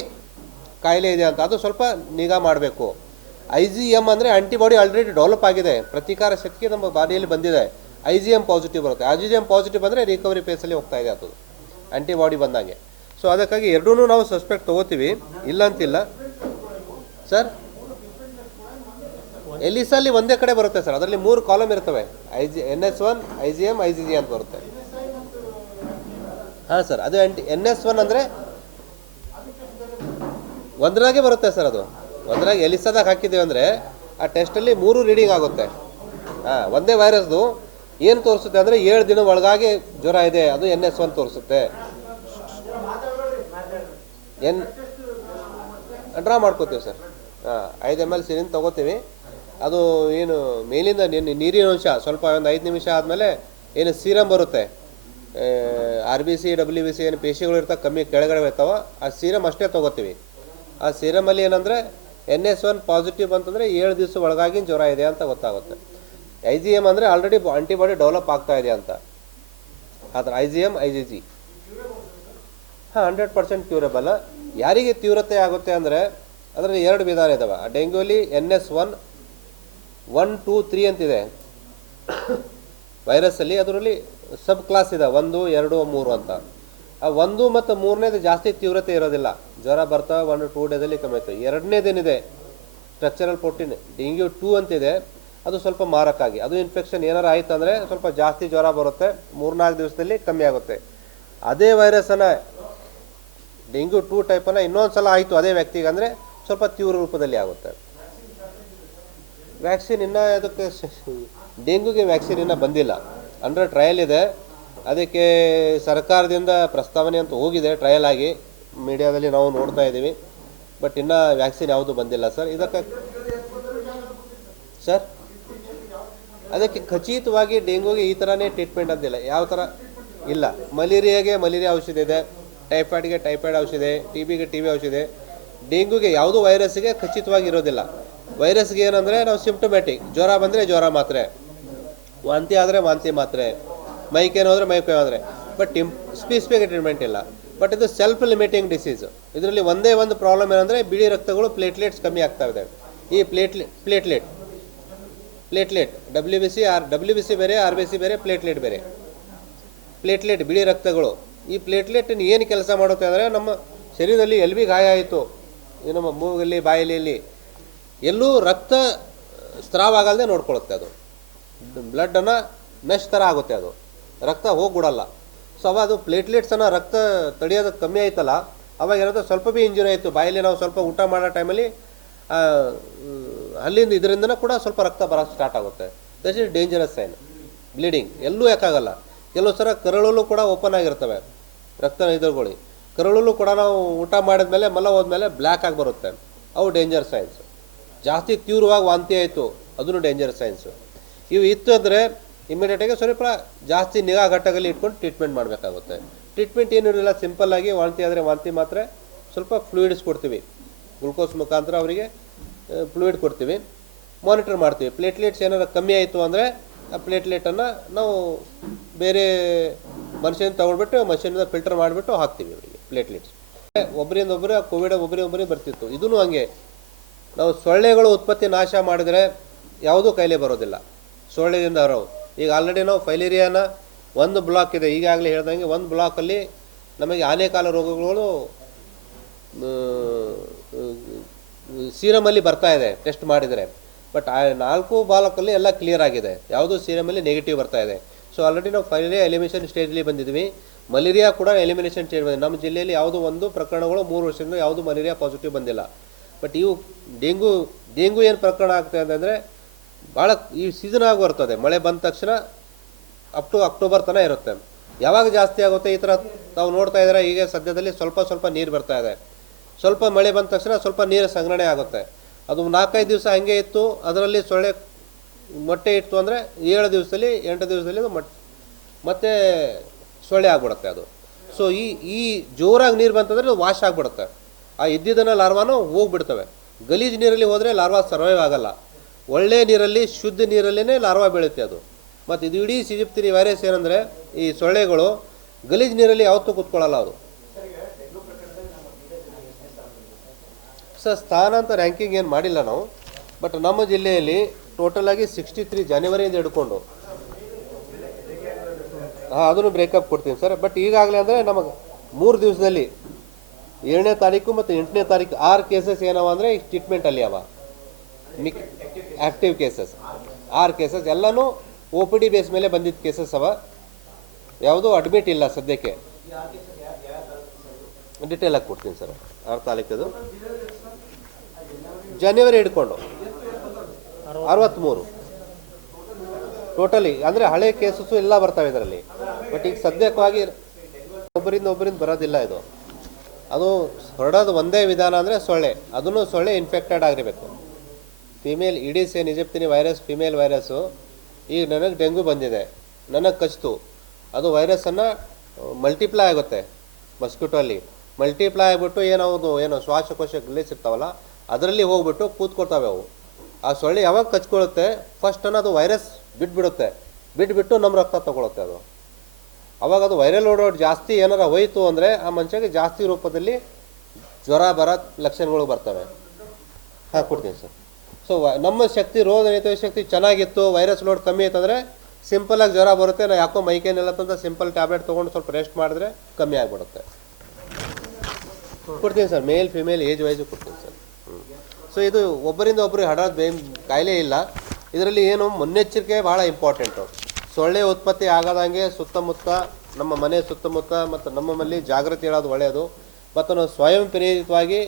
ಕಾಯಿಲೆ ಇದೆ ಅಂತ. ಅದು ಸ್ವಲ್ಪ ನಿಗಾ ಮಾಡಬೇಕು. IgM ಅಂದರೆ ಆಂಟಿಬಾಡಿ ಆಲ್ರೆಡಿ ಡೆವಲಪ್ ಆಗಿದೆ, ಪ್ರತಿಕಾರ ಶಕ್ತಿ ನಮ್ಮ ಬಾಡಿಯಲ್ಲಿ ಬಂದಿದೆ. IgM ಪಾಸಿಟಿವ್ ಬರುತ್ತೆ. IgM ಪಾಸಿಟಿವ್ ಬಂದರೆ ರಿಕವರಿ ಫೇಸಲ್ಲಿ ಹೋಗ್ತಾ ಇದೆ ಅದು ಆಂಟಿಬಾಡಿ ಬಂದಾಗೆ. ಸೊ ಅದಕ್ಕಾಗಿ ಎರಡೂ ನಾವು ಸಸ್ಪೆಕ್ಟ್ ತೊಗೋತೀವಿ, ಇಲ್ಲ ಅಂತಿಲ್ಲ ಸರ್. ಎಲಿಸಲ್ಲಿ ಒಂದೇ ಕಡೆ ಬರುತ್ತೆ ಸರ್. ಅದರಲ್ಲಿ 3 ಕಾಲಮ್ ಇರ್ತವೆ. NS1, IgM, IgG ಅಂತ ಬರುತ್ತೆ. ಹಾಂ ಸರ್, ಅದು NS1 ಅಂದರೆ ಒಂದರಾಗೆ ಬರುತ್ತೆ ಸರ್. ಅದು ಒಂದರಾಗೆ ಎಲಿಸಾದಾಗ ಹಾಕಿದ್ದೀವಿ ಅಂದರೆ ಆ ಟೆಸ್ಟಲ್ಲಿ 3 ರೀಡಿಂಗ್ ಆಗುತ್ತೆ. ಹಾಂ, ಒಂದೇ ವೈರಸ್ದು ಏನು ತೋರಿಸುತ್ತೆ ಅಂದರೆ 7 ದಿನ ಒಳಗಾಗಿ ಜ್ವರ ಇದೆ, ಅದು NS1 ತೋರಿಸುತ್ತೆ. ಡ್ರಾ ಮಾಡ್ಕೋತೀವಿ ಸರ್. ಹಾಂ, 5 ml ಸಿರಿನ್ ತೊಗೋತೀವಿ. ಅದು ಏನು ಮೇಲಿಂದ ನೀರಿನ ಅಂಶ ಸ್ವಲ್ಪ ಒಂದು 5 ನಿಮಿಷ ಆದಮೇಲೆ ಏನು ಸೀರಮ್ ಬರುತ್ತೆ, RBC WBC ಏನು ಪೇಶಿಗಳು ಇರ್ತಾವೆ ಕಮ್ಮಿ ಕೆಳಗಡೆ ಇರ್ತಾವೆ, ಆ ಸೀರಮ್ ಅಷ್ಟೇ ತೊಗೋತೀವಿ. ಆ ಸೀರಮಲ್ಲಿ ಏನಂದರೆ NS1 ಪಾಸಿಟಿವ್ ಅಂತಂದರೆ 7 ದಿವಸ ಒಳಗಾಗಿ ಜ್ವರ ಇದೆ ಅಂತ ಗೊತ್ತಾಗುತ್ತೆ. IgM ಅಂದರೆ ಆಲ್ರೆಡಿ ಆಂಟಿಬಾಡಿ ಡೆವಲಪ್ ಆಗ್ತಾ ಇದೆ ಅಂತ. ಆದರೆ IgM, IgG ಹಾಂ 100% ಕ್ಯೂರಬಲ್. ಯಾರಿಗೆ ತೀವ್ರತೆ ಆಗುತ್ತೆ ಅಂದರೆ ಅದರಲ್ಲಿ 2 ವಿಧಾನ ಇದ್ದಾವೆ. ಡೆಂಗ್ಯೂಲಿ NS1 1, 2, 3 ಅಂತಿದೆ ವೈರಸ್ಸಲ್ಲಿ. ಅದರಲ್ಲಿ ಸಬ್ ಕ್ಲಾಸ್ ಇದೆ 1, 2, 3 ಅಂತ. ಆ 1 ಮತ್ತು 3ನೇದು ಜಾಸ್ತಿ ತೀವ್ರತೆ ಇರೋದಿಲ್ಲ, ಜ್ವರ ಬರ್ತಾ 1, 2 ಡೇದಲ್ಲಿ ಕಮ್ಮಿ ಆಯ್ತು. 2ನೇದೇನಿದೆ ಸ್ಟ್ರಕ್ಚರಲ್ ಪ್ರೋಟೀನ್ ಡೆಂಗ್ಯೂ 2 ಅಂತಿದೆ, ಅದು ಸ್ವಲ್ಪ ಮಾರಕ್ಕಾಗಿ, ಅದು ಇನ್ಫೆಕ್ಷನ್ ಏನಾರು ಆಯ್ತು ಅಂದರೆ ಸ್ವಲ್ಪ ಜಾಸ್ತಿ ಜ್ವರ ಬರುತ್ತೆ, 3-4 ದಿವಸದಲ್ಲಿ ಕಮ್ಮಿ ಆಗುತ್ತೆ. ಅದೇ ವೈರಸ್ಸನ್ನು ಡೆಂಗ್ಯೂ 2 ಟೈಪನ್ನು ಇನ್ನೊಂದು ಸಲ ಆಯಿತು ಅದೇ ವ್ಯಕ್ತಿಗೆ ಅಂದರೆ ಸ್ವಲ್ಪ ತೀವ್ರ ರೂಪದಲ್ಲಿ ಆಗುತ್ತೆ. ವ್ಯಾಕ್ಸಿನ್ ಇನ್ನೂ ಅದಕ್ಕೆ ಡೆಂಗ್ಯೂಗೆ ವ್ಯಾಕ್ಸಿನ್ ಇನ್ನೂ ಬಂದಿಲ್ಲ, ಅಂಡರ್ ಟ್ರಯಲ್ ಇದೆ. ಅದಕ್ಕೆ ಸರ್ಕಾರದಿಂದ ಪ್ರಸ್ತಾವನೆ ಅಂತ ಹೋಗಿದೆ, ಟ್ರಯಲ್ ಆಗಿ ಮೀಡಿಯಾದಲ್ಲಿ ನಾವು ನೋಡ್ತಾ ಇದ್ದೀವಿ. ಬಟ್ ಇನ್ನೂ ವ್ಯಾಕ್ಸಿನ್ ಯಾವುದು ಬಂದಿಲ್ಲ ಸರ್. ಇದಕ್ಕೆ ಸರ್ ಅದಕ್ಕೆ ಖಚಿತವಾಗಿ ಡೆಂಗ್ಯೂಗೆ ಈ ಥರನೇ ಟ್ರೀಟ್ಮೆಂಟ್ ಅಂತಿಲ್ಲ, ಯಾವ ಥರ ಇಲ್ಲ. ಮಲೇರಿಯಾಗೆ ಮಲೇರಿಯಾ ಔಷಧ ಇದೆ, ಟೈಫಾಯ್ಡ್ಗೆ ಟೈಫಾಯ್ಡ್ ಔಷಧ ಇದೆ, TBಗೆ TB ಔಷಧ ಇದೆ. ಡೆಂಗ್ಯೂಗೆ ಯಾವುದೂ ವೈರಸ್ಗೆ ಖಚಿತವಾಗಿ ಇರೋದಿಲ್ಲ. ವೈರಸ್ಗೆ ಏನಂದರೆ ನಾವು ಸಿಂಪ್ಟಮ್ಯಾಟಿಕ್, ಜ್ವರ ಬಂದರೆ ಜ್ವರ ಮಾತ್ರೆ, ವಾಂತಿ ಆದರೆ ವಾಂತಿ ಮಾತ್ರೆ, ಮೈಕೇನು ಹೋದರೆ ಮೈಕೇನು ಆದರೆ, ಬಟ್ ಸ್ಪೆಸಿಫಿಕ್ ಟ್ರೀಟ್ಮೆಂಟ್ ಇಲ್ಲ. ಬಟ್ ಇದು ಸೆಲ್ಫ್ ಲಿಮಿಟಿಂಗ್ ಡಿಸೀಸ್. ಇದರಲ್ಲಿ ಒಂದೇ ಒಂದು ಪ್ರಾಬ್ಲಮ್ ಏನಂದರೆ ಬಿಳಿ ರಕ್ತಗಳು ಪ್ಲೇಟ್ಲೆಟ್ಸ್ ಕಮ್ಮಿ ಆಗ್ತಾ ಇದೆ. ಈ ಪ್ಲೇಟ್ಲೆಟ್ WBC ಬೇರೆ, RBC ಬೇರೆ, ಪ್ಲೇಟ್ಲೆಟ್ ಬೇರೆ. ಪ್ಲೇಟ್ಲೆಟ್ ಬಿಳಿ ರಕ್ತಗಳು, ಈ ಪ್ಲೇಟ್ಲೆಟ್ ಏನು ಕೆಲಸ ಮಾಡುತ್ತೆ ಅಂದರೆ ನಮ್ಮ ಶರೀರದಲ್ಲಿ ಎಲ್ಲಿ ಭೀ ಗಾಯ ಆಯಿತು, ನಮ್ಮ ಮೂಗಲ್ಲಿ ಬಾಯಲ್ಲಿ ಎಲ್ಲೂ ರಕ್ತ ಸ್ರಾವ ಆಗಲ್ಲದೆ ನೋಡ್ಕೊಳ್ಳುತ್ತೆ. ಅದು ಬ್ಲಡ್ಡನ್ನು ಮೆಶ್ ಥರ ಆಗುತ್ತೆ, ಅದು ರಕ್ತ ಹೋಗ್ಬಿಡಲ್ಲ. ಸೊ ಅದು ಪ್ಲೇಟ್ಲೆಟ್ಸನ್ನು ರಕ್ತ ತಡೆಯೋದಕ್ಕೆ ಕಮ್ಮಿ ಆಯ್ತಲ್ಲ, ಅವಾಗ ಏನಾದ್ರು ಸ್ವಲ್ಪ ಭೀ ಇಂಜುರಿ ಆಯಿತು, ಬಾಯಲ್ಲಿ ನಾವು ಸ್ವಲ್ಪ ಊಟ ಮಾಡೋ ಟೈಮಲ್ಲಿ ಅಲ್ಲಿಂದ ಇದರಿಂದನೂ ಕೂಡ ಸ್ವಲ್ಪ ರಕ್ತ ಬರೋಕ್ಕೆ ಸ್ಟಾರ್ಟ್ ಆಗುತ್ತೆ. That is dangerous sign. Bleeding ಎಲ್ಲೂ ಯಾಕಾಗಲ್ಲ. ಕೆಲವು ಸಲ ಕರಳಲ್ಲೂ ಕೂಡ ಓಪನ್ ಆಗಿರ್ತವೆ ರಕ್ತ ಎದುರುಗಳು. ಕರಳಲ್ಲೂ ಕೂಡ ನಾವು ಊಟ ಮಾಡಿದ್ಮೇಲೆ ಮಲ ಹೋದ್ಮೇಲೆ ಬ್ಲ್ಯಾಕ್ ಆಗಿ ಬರುತ್ತೆ. ಅವು ಡೇಂಜರ್ ಸೈನ್ಸ್. ಜಾಸ್ತಿ ತೀವ್ರವಾಗಿ ವಾಂತಿ ಆಯಿತು, ಅದನ್ನು ಡೇಂಜರ್ ಸೈನ್ಸು. ಇವು ಇತ್ತು ಅಂದರೆ ಇಮಿಡಿಯೇಟಾಗಿ ಸ್ವಲ್ಪ ಜಾಸ್ತಿ ನಿಗಾ ಘಟ್ಟದಲ್ಲಿ ಇಟ್ಕೊಂಡು ಟ್ರೀಟ್ಮೆಂಟ್ ಮಾಡಬೇಕಾಗುತ್ತೆ. ಟ್ರೀಟ್ಮೆಂಟ್ ಏನಿರಲಿಲ್ಲ, ಸಿಂಪಲ್ಲಾಗಿ ವಾಂತಿ ಆದರೆ ವಾಂತಿ ಮಾತ್ರೆ, ಸ್ವಲ್ಪ ಫ್ಲೂಯಿಡ್ಸ್ ಕೊಡ್ತೀವಿ, ಗ್ಲುಕೋಸ್ ಮುಖಾಂತರ ಅವರಿಗೆ ಫ್ಲೂಯಿಡ್ ಕೊಡ್ತೀವಿ, ಮಾನಿಟರ್ ಮಾಡ್ತೀವಿ. ಪ್ಲೇಟ್ಲೆಟ್ಸ್ ಏನಾದ್ರು ಕಮ್ಮಿ ಆಯಿತು ಅಂದರೆ ಆ ಪ್ಲೇಟ್ಲೆಟನ್ನು ನಾವು ಬೇರೆ ಮನುಷ್ಯನ ತೊಗೊಂಡ್ಬಿಟ್ಟು ಮಷೀನಿಂದ ಫಿಲ್ಟರ್ ಮಾಡಿಬಿಟ್ಟು ಹಾಕ್ತೀವಿ ಅವರಿಗೆ ಪ್ಲೇಟ್ಲೆಟ್ಸ್. ಒಬ್ಬರಿಂದ ಒಬ್ಬರು ಕೋವಿಡ್ ಒಬ್ಬರಿಗೆ ಬರ್ತಿತ್ತು. ಇದೂ ಹಂಗೆ. ನಾವು ಸೊಳ್ಳೆಗಳು ಉತ್ಪತ್ತಿ ನಾಶ ಮಾಡಿದರೆ ಯಾವುದೂ ಕಾಯಿಲೆ ಬರೋದಿಲ್ಲ. ಸೊಳ್ಳೆದಿಂದ ಹರವು. ಈಗ ಆಲ್ರೆಡಿ ನಾವು ಫೈಲೇರಿಯಾನ ಒಂದು ಬ್ಲಾಕ್ ಇದೆ, ಈಗಾಗಲೇ ಹೇಳ್ದಂಗೆ ಒಂದು ಬ್ಲಾಕಲ್ಲಿ ನಮಗೆ ಆನೆಕಾಲ ರೋಗಗಳು ಸೀರಮಲ್ಲಿ ಬರ್ತಾ ಇದೆ ಟೆಸ್ಟ್ ಮಾಡಿದರೆ. ಬಟ್ ಆ 4 ಬ್ಲಾಕಲ್ಲಿ ಎಲ್ಲ ಕ್ಲಿಯರ್ ಆಗಿದೆ, ಯಾವುದೂ ಸೀರಮಲ್ಲಿ ನೆಗೆಟಿವ್ ಬರ್ತಾ ಇದೆ. ಸೊ ಆಲ್ರೆಡಿ ನಾವು ಫೈಲೇರಿಯಾ ಎಲಿಮಿನೇಷನ್ ಸ್ಟೇಜಲ್ಲಿ ಬಂದಿದ್ವಿ. ಮಲೇರಿಯಾ ಕೂಡ ಎಲಿಮಿನೇಷನ್ ಸ್ಟೇಜ್ ಬಂದಿದೆ. ನಮ್ಮ ಜಿಲ್ಲೆಯಲ್ಲಿ ಯಾವುದೋ ಒಂದು ಪ್ರಕರಣಗಳು 3 ವರ್ಷದಿಂದ ಯಾವುದೂ ಮಲೇರಿಯಾ ಪಾಸಿಟಿವ್ ಬಂದಿಲ್ಲ. ಬಟ್ ಇವು ಡೆಂಗು ಏನು ಪ್ರಕರಣ ಆಗ್ತದೆ ಅಂತಂದರೆ ಭಾಳ ಈ ಸೀಸನ್ ಆಗಿ ಬರ್ತದೆ. ಮಳೆ ಬಂದ ತಕ್ಷಣ ಅಪ್ ಟು ಅಕ್ಟೋಬರ್ ತನಕ ಇರುತ್ತೆ. ಯಾವಾಗ ಜಾಸ್ತಿ ಆಗುತ್ತೆ ಈ ಥರ ತಾವು ನೋಡ್ತಾ ಇದ್ದಾರೆ. ಈಗ ಸದ್ಯದಲ್ಲಿ ಸ್ವಲ್ಪ ನೀರು ಬರ್ತಾ ಇದೆ. ಸ್ವಲ್ಪ ಮಳೆ ಬಂದ ತಕ್ಷಣ ಸ್ವಲ್ಪ ನೀರು ಸಂಗ್ರಹಣೆ ಆಗುತ್ತೆ. ಅದು 4-5 ದಿವಸ ಹಾಗೆ ಇತ್ತು, ಅದರಲ್ಲಿ ಸೊಳ್ಳೆ ಮೊಟ್ಟೆ ಇತ್ತು ಅಂದರೆ 7 ದಿವಸದಲ್ಲಿ 8 ದಿವಸದಲ್ಲಿ ಮತ್ತೆ ಸೊಳ್ಳೆ ಆಗ್ಬಿಡುತ್ತೆ ಅದು. ಸೊ ಈ ಜೋರಾಗಿ ನೀರು ಬಂತಂದರೆ ಅದು ವಾಶ್ ಆಗಿಬಿಡುತ್ತೆ. ಆ ಇದ್ದಿದ್ದನ್ನು ಲಾರ್ವಾನು ಹೋಗ್ಬಿಡ್ತವೆ. ಗಲೀಜು ನೀರಲ್ಲಿ ಹೋದರೆ ಲಾರ್ವಾ ಸರ್ವೈವ್ ಆಗಲ್ಲ. ಒಳ್ಳೆ ನೀರಲ್ಲಿ, ಶುದ್ಧ ನೀರಲ್ಲೇ ಲಾರ್ವಾ ಬೀಳುತ್ತೆ ಅದು. ಮತ್ತು ಇದು ಇಡೀ ಸಿಜಿಪ್ತಿನಿ ವೈರಸ್ ಏನಂದರೆ, ಈ ಸೊಳ್ಳೆಗಳು ಗಲೀಜು ನೀರಲ್ಲಿ ಯಾವತ್ತೂ ಕೂತ್ಕೊಳ್ಳಲ್ಲ ಅದು. ಸರ್, ಸ್ಥಾನ ಅಂತ ರ್ಯಾಂಕಿಂಗ್ ಏನು ಮಾಡಿಲ್ಲ ನಾವು. ಬಟ್ ನಮ್ಮ ಜಿಲ್ಲೆಯಲ್ಲಿ ಟೋಟಲಾಗಿ 63 ಜನವರಿಯಿಂದ ಹಿಡ್ಕೊಂಡು ಅದನ್ನು ಬ್ರೇಕಪ್ ಕೊಡ್ತೀನಿ ಸರ್. ಬಟ್ ಈಗಾಗಲೇ ಅಂದರೆ ನಮಗೆ 3 ದಿವಸದಲ್ಲಿ 7ನೇ ತಾರೀಕು ಮತ್ತು 8ನೇ ತಾರೀಕು 6 ಕೇಸಸ್ ಏನವ ಅಂದರೆ ಈ ಟ್ರೀಟ್ಮೆಂಟಲ್ಲಿ ಅವ. ಆ್ಯಕ್ಟಿವ್ ಕೇಸಸ್ 6 ಕೇಸಸ್ ಎಲ್ಲನೂ OPD ಬೇಸ್ ಮೇಲೆ ಬಂದಿದ್ದ ಕೇಸಸ್ ಅವ. ಯಾವುದೂ ಅಡ್ಮಿಟ್ ಇಲ್ಲ ಸದ್ಯಕ್ಕೆ. ಡಿಟೇಲಾಗಿ ಕೊಡ್ತೀನಿ ಸರ್. 6 ತಾರೀಕದು ಜನವರಿ ಹಿಡ್ಕೊಂಡು 63 ಟೋಟಲಿ. ಅಂದರೆ ಹಳೆ ಕೇಸಸ್ಸು ಎಲ್ಲ ಬರ್ತವೆ ಇದರಲ್ಲಿ. ಬಟ್ ಈಗ ಸದ್ಯಕ್ಕಾಗಿ ಒಬ್ಬರಿಂದ ಬರೋದಿಲ್ಲ ಇದು. ಅದು ಹೊರಡೋದು ಒಂದೇ ವಿಧಾನ ಅಂದರೆ ಸೊಳ್ಳೆ. ಅದನ್ನು ಸೊಳ್ಳೆ ಇನ್ಫೆಕ್ಟೆಡ್ ಆಗಿರಬೇಕು. ಫಿಮೇಲ್ ಇಡೀಸ್ ಏನು ಈಜಿಪ್ತಿನಿ ವೈರಸ್ ಫಿಮೇಲ್ ವೈರಸ್ಸು. ಈಗ ನನಗೆ ಡೆಂಗು ಬಂದಿದೆ, ನನಗೆ ಕಚ್ತು, ಅದು ವೈರಸ್ಸನ್ನು ಮಲ್ಟಿಪ್ಲೈ ಆಗುತ್ತೆ ಮಸ್ಕಿಟೋ ಅಲ್ಲಿ. ಮಲ್ಟಿಪ್ಲೈ ಆಗಿಬಿಟ್ಟು ಏನೋ ಶ್ವಾಸಕೋಶ ಗ್ಲೇಸ್ ಇರ್ತಾವಲ್ಲ ಅದರಲ್ಲಿ ಹೋಗ್ಬಿಟ್ಟು ಕೂತ್ಕೊಳ್ತಾವೆ ಅವು. ಆ ಸೊಳ್ಳೆ ಯಾವಾಗ ಕಚ್ಕೊಳ್ಳುತ್ತೆ ಫಸ್ಟ್ ಅದು ವೈರಸ್ ಬಿಟ್ಬಿಟ್ಟು ನಮ್ಮ ರಕ್ತ ತಗೊಳುತ್ತೆ ಅದು. ಅವಾಗ ಅದು ವೈರಲ್ ಲೋಡ್ ಜಾಸ್ತಿ ಏನಾರ ಹೋಯಿತು ಅಂದರೆ ಆ ಮನುಷ್ಯಗೆ ಜಾಸ್ತಿ ರೂಪದಲ್ಲಿ ಜ್ವರ ಬರೋ ಲಕ್ಷಣಗಳು ಬರ್ತವೆ. ಕೊಡ್ತೀನಿ ಸರ್. ಸೊ ನಮ್ಮ ಶಕ್ತಿ, ರೋಗ ನಿರೋಧಕ ಶಕ್ತಿ ಚೆನ್ನಾಗಿತ್ತು, ವೈರಸ್ ಲೋಡ್ ಕಮ್ಮಿ ಆಯ್ತಂದರೆ ಸಿಂಪಲಾಗಿ ಜ್ವರ ಬರುತ್ತೆ. ನಾವು ಯಾಕೋ ಮೈಕೇನಿಲ್ಲ ಅಂತ ಸಿಂಪಲ್ ಟ್ಯಾಬ್ಲೆಟ್ ತೊಗೊಂಡು ಸ್ವಲ್ಪ ರೆಸ್ಟ್ ಮಾಡಿದ್ರೆ ಕಮ್ಮಿ ಆಗಿಬಿಡುತ್ತೆ. ಕೊಡ್ತೀನಿ ಸರ್. ಮೇಲ್ ಫಿಮೇಲ್ ಏಜ್ ವೈಸು ಕೊಡ್ತೀನಿ ಸರ್. ಸೊ ಇದು ಒಬ್ಬರಿಂದ ಒಬ್ಬರಿಗೆ ಹರಡೋದು ಕಾಯಿಲೆ ಇಲ್ಲ. ಇದರಲ್ಲಿ ಏನು ಮುನ್ನೆಚ್ಚರಿಕೆ ಭಾಳ ಇಂಪಾರ್ಟೆಂಟು. ಸೊಳ್ಳೆ ಉತ್ಪತ್ತಿ ಆಗದಂಗೆ ಸುತ್ತಮುತ್ತ, ನಮ್ಮ ಮನೆ ಸುತ್ತಮುತ್ತ ಮತ್ತು ನಮ್ಮಲ್ಲಿ ಜಾಗೃತಿ ಹೇಳೋದು ಒಳ್ಳೆಯದು. ಮತ್ತು ನಾವು ಸ್ವಯಂ ಪ್ರೇರಿತವಾಗಿ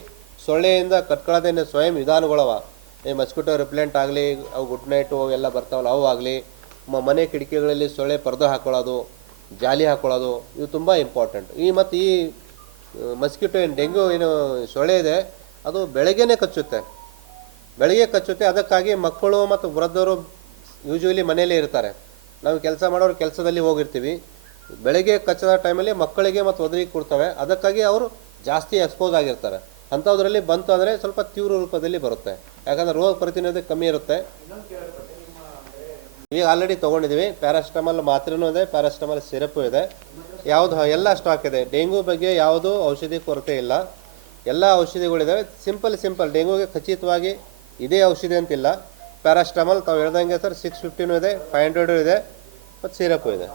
ಸೊಳ್ಳೆಯಿಂದ ಕಟ್ಕೊಳ್ಳೋದೇನೆ ಸ್ವಯಂ ವಿಧಾನಗಳವ. ಈ ಮಸ್ಕಿಟೋ ರಿಪ್ಲೆಂಟ್ ಆಗಲಿ, ಅವು ಗುಡ್ ನೈಟು ಅವೆಲ್ಲ ಬರ್ತಾವಲ್ಲ ಅವು ಆಗಲಿ, ಮನೆ ಕಿಟಕಿಗಳಲ್ಲಿ ಸೊಳ್ಳೆ ಪರ್ದೆ ಹಾಕ್ಕೊಳ್ಳೋದು, ಜಾಲಿ ಹಾಕ್ಕೊಳ್ಳೋದು, ಇವು ತುಂಬ ಇಂಪಾರ್ಟೆಂಟ್. ಮತ್ತು ಈ ಮಸ್ಕಿಟೋ ಏನು ಡೆಂಗ್ಯೂ ಏನು ಸೊಳ್ಳೆ ಇದೆ ಅದು ಬೆಳಗ್ಗೆನೇ ಕಚ್ಚುತ್ತೆ. ಅದಕ್ಕಾಗಿ ಮಕ್ಕಳು ಮತ್ತು ವೃದ್ಧರು ಯೂಶ್ವಲಿ ಮನೆಯಲ್ಲೇ ಇರ್ತಾರೆ. ನಾವು ಕೆಲಸ ಮಾಡೋರು ಕೆಲಸದಲ್ಲಿ ಹೋಗಿರ್ತೀವಿ. ಬೆಳಗ್ಗೆ ಕಚ್ಚದ ಟೈಮಲ್ಲಿ ಮಕ್ಕಳಿಗೆ ಮತ್ತು ವೃದ್ಧರಿಗೆ ಕೊಡ್ತವೆ. ಅದಕ್ಕಾಗಿ ಅವರು ಜಾಸ್ತಿ ಎಕ್ಸ್ಪೋಸ್ ಆಗಿರ್ತಾರೆ. ಅಂಥದ್ರಲ್ಲಿ ಬಂತು ಅಂದರೆ ಸ್ವಲ್ಪ ತೀವ್ರ ರೂಪದಲ್ಲಿ ಬರುತ್ತೆ. ಯಾಕಂದರೆ ರೋಗ ಪ್ರತಿರೋಧ ಕಮ್ಮಿ ಇರುತ್ತೆ. ಈಗ ಆಲ್ರೆಡಿ ತೊಗೊಂಡಿದ್ದೀವಿ. ಪ್ಯಾರಾಸಿಟಮಾಲ್ ಮಾತ್ರೆನೂ ಇದೆ, ಪ್ಯಾರಾಸಿಟಮಾಲ್ ಸಿರಪ್ಪು ಇದೆ. ಎಲ್ಲ ಸ್ಟಾಕ್ ಇದೆ. ಡೆಂಗು ಬಗ್ಗೆ ಯಾವುದೂ ಔಷಧಿ ಕೊರತೆ ಇಲ್ಲ. ಎಲ್ಲ ಔಷಧಿಗಳಿದ್ದಾವೆ. ಸಿಂಪಲ್ ಡೆಂಗೂಗೆ ಖಚಿತವಾಗಿ ಇದೇ ಔಷಧಿ ಅಂತಿಲ್ಲ. ಪ್ಯಾರಾಸಿಟಮಾಲ್ ತಾವು ಹೇಳ್ದಂಗೆ ಸರ್ 650 ಇದೆ, 500 ಇದೆ, ಮತ್ತು ಸಿರಪ್ಪು ಇದೆ.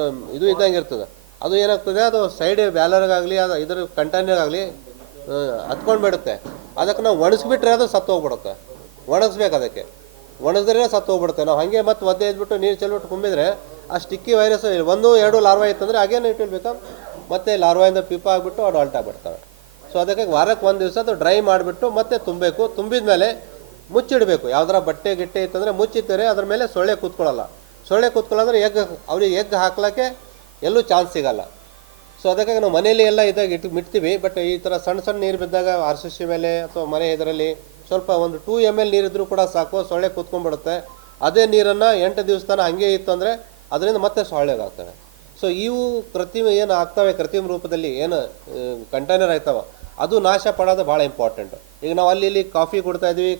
ಹಾಂ, ಇದು ಇದ್ದಂಗೆ ಇರ್ತದೆ. ಅದು ಏನಾಗ್ತದೆ, ಅದು ಸೈಡ್ ಬ್ಯಾಲರ್ಗಾಗಲಿ ಅದು ಇದ್ರ ಕಂಟೈನರ್ಗಾಗಲಿ ಹತ್ಕೊಂಡು ಬಿಡುತ್ತೆ. ಅದಕ್ಕೆ ನಾವು ಒಣಗಿಸ್ಬಿಟ್ರೆ ಅದು ಸತ್ತು ಹೋಗ್ಬಿಡುತ್ತೆ. ಒಣಗಿಸ್ಬೇಕು ಅದಕ್ಕೆ. ಒಣಗಿದ್ರೆ ಸತ್ತು ಹೋಗ್ಬಿಡುತ್ತೆ. ನಾವು ಹಾಗೆ ಮತ್ತೆ ಒದ್ದೆ ಇದ್ಬಿಟ್ಟು ನೀರು ಚೆಲ್ಬಿಟ್ಟು ತುಂಬಿದ್ರೆ ಆ ಸ್ಟಿಕ್ಕಿ ವೈರಸ್ 1-2 ಲಾರ್ವಾ ಇತ್ತಂದರೆ ಅಗೇನ್ ಇಟ್ ವಿಲ್ ಬಿಕಮ್ ಮತ್ತೆ ಲಾರ್ವಾಯಿಂದ ಪೀಪ ಆಗಿಬಿಟ್ಟು ಅದು ಆಲ್ಟ್ ಆಗಿಬಿಡ್ತವೆ. ಸೊ ಅದಕ್ಕೆ ವಾರಕ್ಕೆ 1 ದಿವಸ ಅದು ಡ್ರೈ ಮಾಡಿಬಿಟ್ಟು ಮತ್ತೆ ತುಂಬಬೇಕು. ತುಂಬಿದ ಮೇಲೆ ಮುಚ್ಚಿಡಬೇಕು. ಯಾವ್ದಾರ ಬಟ್ಟೆ ಗಿಟ್ಟೆ ಇತ್ತಂದರೆ ಮುಚ್ಚಿಟ್ಟರೆ ಅದ್ರ ಮೇಲೆ ಸೊಳ್ಳೆ ಕೂತ್ಕೊಳ್ಳಲ್ಲ. ಸೊಳ್ಳೆ ಕೂತ್ಕೊಳ್ಳೋದ್ರೆ ಅವ್ರಿಗೆ ಎಗ್ ಹಾಕ್ಲಿಕ್ಕೆ ಎಲ್ಲೂ ಚಾನ್ಸ್ ಸಿಗಲ್ಲ. ಸೊ ಅದಕ್ಕಾಗಿ ನಾವು ಮನೆಯಲ್ಲಿ ಎಲ್ಲ ಇದಾಗ ಮಿಡ್ತೀವಿ. ಬಟ್ ಈ ಥರ ಸಣ್ಣ ಸಣ್ಣ ನೀರು ಬಿದ್ದಾಗ RCC ಮೇಲೆ ಅಥವಾ ಮನೆ ಇದರಲ್ಲಿ ಸ್ವಲ್ಪ ಒಂದು 2 ml ನೀರಿದ್ರೂ ಕೂಡ ಸಾಕು, ಸೊಳ್ಳೆ ಕೂತ್ಕೊಂಡ್ಬಿಡುತ್ತೆ. ಅದೇ ನೀರನ್ನು 8 ದಿವಸ ತನಕ ಹಂಗೆ ಇತ್ತು ಅಂದರೆ ಅದರಿಂದ ಮತ್ತೆ ಸೊಳ್ಳೆಗಾಗ್ತವೆ. ಸೊ ಇವು ಏನು ಆಗ್ತವೆ ಕೃತ್ರಿಮ ರೂಪದಲ್ಲಿ ಏನು ಕಂಟೈನರ್ ಆಯ್ತವ ಅದು ನಾಶ ಪಡೋದು ಭಾಳ ಇಂಪಾರ್ಟೆಂಟ್. ಈಗ ನಾವು ಅಲ್ಲಿ ಕಾಫಿ ಕೊಡ್ತಾ ಇದ್ವಿ,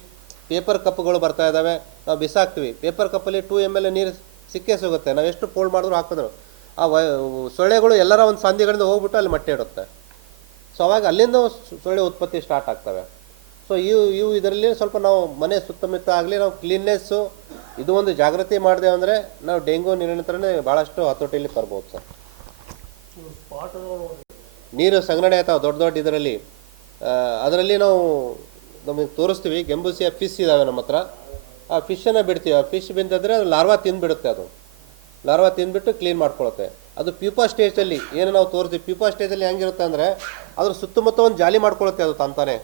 ಪೇಪರ್ ಕಪ್ಗಳು ಬರ್ತಾ ಇದ್ದಾವೆ, ನಾವು ಬಿಸಾಕ್ತೀವಿ. ಪೇಪರ್ ಕಪ್ಪಲ್ಲಿ 2 ml ನೀರು ಸಿಕ್ಕೇ ಸಿಗುತ್ತೆ. ನಾವು ಎಷ್ಟು ಫೋಲ್ಡ್ ಮಾಡಿದ್ರು ಹಾಕಿದ್ರು ಆ ಸೊಳ್ಳೆಗಳು ಎಲ್ಲರ ಒಂದು ಸಂಧಿಗಳಿಂದ ಹೋಗ್ಬಿಟ್ಟು ಅಲ್ಲಿ ಮೊಟ್ಟೆ ಇಡುತ್ತೆ. ಸೊ ಅವಾಗ ಅಲ್ಲಿಂದ ಸೊಳ್ಳೆ ಉತ್ಪತ್ತಿ ಸ್ಟಾರ್ಟ್ ಆಗ್ತವೆ. ಸೊ ಇವು ಇದರಲ್ಲಿ ಸ್ವಲ್ಪ ನಾವು ಮನೆ ಸುತ್ತಮುತ್ತ ಆಗಲಿ ನಾವು ಕ್ಲೀನ್ನೆಸ್ಸು ಇದು ಒಂದು ಜಾಗೃತಿ ಮಾಡಿದೆ ಅಂದರೆ ನಾವು ಡೆಂಗು ನಿಯಂತ್ರಣೆ ಭಾಳಷ್ಟು ಹತೋಟಿಯಲ್ಲಿ ತರ್ಬೋದು ಸರ್. ನೀರು ಸಂಗ್ರಹಣೆ ಆಯ್ತಾವೆ ದೊಡ್ಡ ಇದರಲ್ಲಿ, ಅದರಲ್ಲಿ ನಾವು ನಮಗೆ ತೋರಿಸ್ತೀವಿ. ಗೆಂಬೂಸಿಯ ಫಿಶ್ ಇದ್ದಾವೆ ನಮ್ಮ ಹತ್ರ. ಆ ಫಿಶನ್ನು ಬಿಡ್ತೀವಿ. ಆ ಫಿಶ್ ಬಿಂದಿದ್ರೆ ಅದು ಲಾರ್ವಾ ತಿಂದುಬಿಡುತ್ತೆ. ಅದು ಲಾರ್ವಾ ತಿಂದುಬಿಟ್ಟು ಕ್ಲೀನ್ ಮಾಡ್ಕೊಳುತ್ತೆ. ಅದು ಪ್ಯೂಪಾ ಸ್ಟೇಜಲ್ಲಿ ಏನು ನಾವು ತೋರಿಸ್ತೀವಿ. ಪ್ಯೂಪಾ ಸ್ಟೇಜಲ್ಲಿ ಹೆಂಗಿರುತ್ತೆ ಅಂದರೆ ಅದ್ರ ಸುತ್ತಮುತ್ತ ಒಂದು ಜಾಲಿ ಮಾಡ್ಕೊಳುತ್ತೆ ಅದು ತಂತಾನೆ.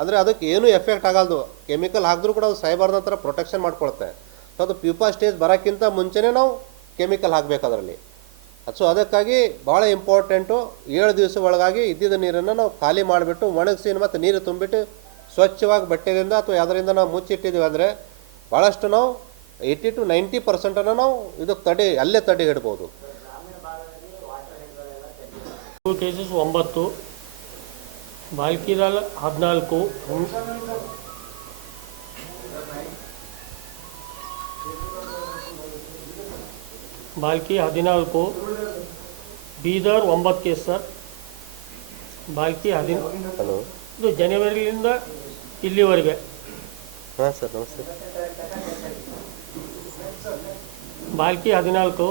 ಅಂದರೆ ಅದಕ್ಕೆ ಏನೂ ಎಫೆಕ್ಟ್ ಆಗಲ್ದು. ಕೆಮಿಕಲ್ ಹಾಕಿದ್ರೂ ಕೂಡ ಅದು ಸಾಯ್ಬಾರ್ದು ನಂತರ ಪ್ರೊಟೆಕ್ಷನ್ ಮಾಡ್ಕೊಳುತ್ತೆ. ಸೊ ಅದು ಪ್ಯೂಪಾ ಸ್ಟೇಜ್ ಬರೋಕ್ಕಿಂತ ಮುಂಚೆನೇ ನಾವು ಕೆಮಿಕಲ್ ಹಾಕಬೇಕು ಅದರಲ್ಲಿ. ಸೊ ಅದಕ್ಕಾಗಿ ಭಾಳ ಇಂಪಾರ್ಟೆಂಟು 7 ದಿವಸ ಒಳಗಾಗಿ ಇದ್ದಿದ್ದ ನೀರನ್ನು ನಾವು ಖಾಲಿ ಮಾಡಿಬಿಟ್ಟು ಒಣಗಿಸಿ ಮತ್ತು ನೀರು ತುಂಬಿಟ್ಟು ಸ್ವಚ್ಛವಾಗಿ ಬಟ್ಟೆಯಿಂದ ಅಥವಾ ಯಾವುದರಿಂದ ನಾವು ಮುಚ್ಚಿಟ್ಟಿದ್ದೀವಿ ಅಂದರೆ ಭಾಳಷ್ಟು ನಾವು 80 to 90% ನಾವು ಇದು ಅಲ್ಲೇ ತಡೆ ಹಿಡ್ಬೋದು. ಕೇಸಸ್ 9, ಬಾಲ್ಕಿರಾಲ್ 14, Balki 14, Bidar 9 case sir. Balki 10. Hello, ಇದು ಜನವರಿಯಿಂದ ಇಲ್ಲಿವರೆಗೆ. ಹಾಂ ಸರ್ ನಮಸ್ತೆ. ಬಾಲ್ಕಿ 14,